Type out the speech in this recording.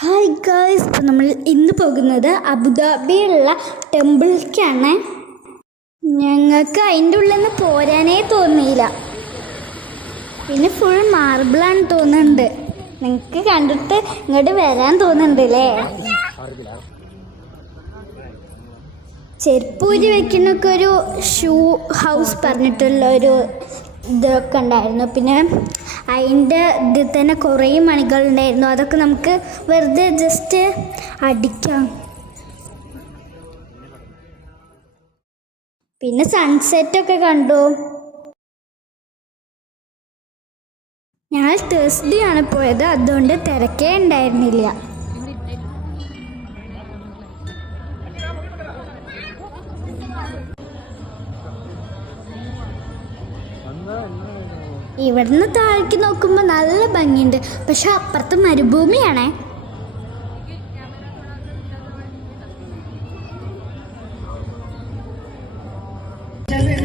Hi guys, ഇപ്പോൾ നമ്മൾ ഇന്ന് പോകുന്നത് അബുദാബിയിലുള്ള ടെമ്പിളിലേക്കാണ്. ഞങ്ങൾക്ക് അതിൻ്റെ ഉള്ളിൽ നിന്ന് പോരാനേ തോന്നിയില്ല. പിന്നെ ഫുൾ മാർബിളാണ് തോന്നുന്നുണ്ട്. നിങ്ങൾക്ക് കണ്ടിട്ട് ഇങ്ങോട്ട് വരാൻ തോന്നുന്നുണ്ട് അല്ലേ? ചെരുപ്പൂരി വെക്കുന്നൊക്കെ ഒരു ഷൂ ഹൗസ് പറഞ്ഞിട്ടുള്ള ഒരു ഇതൊക്കെ ഉണ്ടായിരുന്നു. പിന്നെ അതിൻ്റെ ഇതിൽ തന്നെ കുറേ മണികളുണ്ടായിരുന്നു. അതൊക്കെ നമുക്ക് വെറുതെ ജസ്റ്റ് അടിക്കാം. പിന്നെ സൺസെറ്റൊക്കെ കണ്ടു. ഞാൻ തേഴ്സ്ഡേ ആണ് പോയത്, അതുകൊണ്ട് തിരക്കേ ഉണ്ടായിരുന്നില്ല. ഇവിടുന്ന് താഴേക്ക് നോക്കുമ്പോൾ നല്ല ഭംഗിയുണ്ട്. പക്ഷെ അപ്പുറത്ത് മരുഭൂമിയാണേ.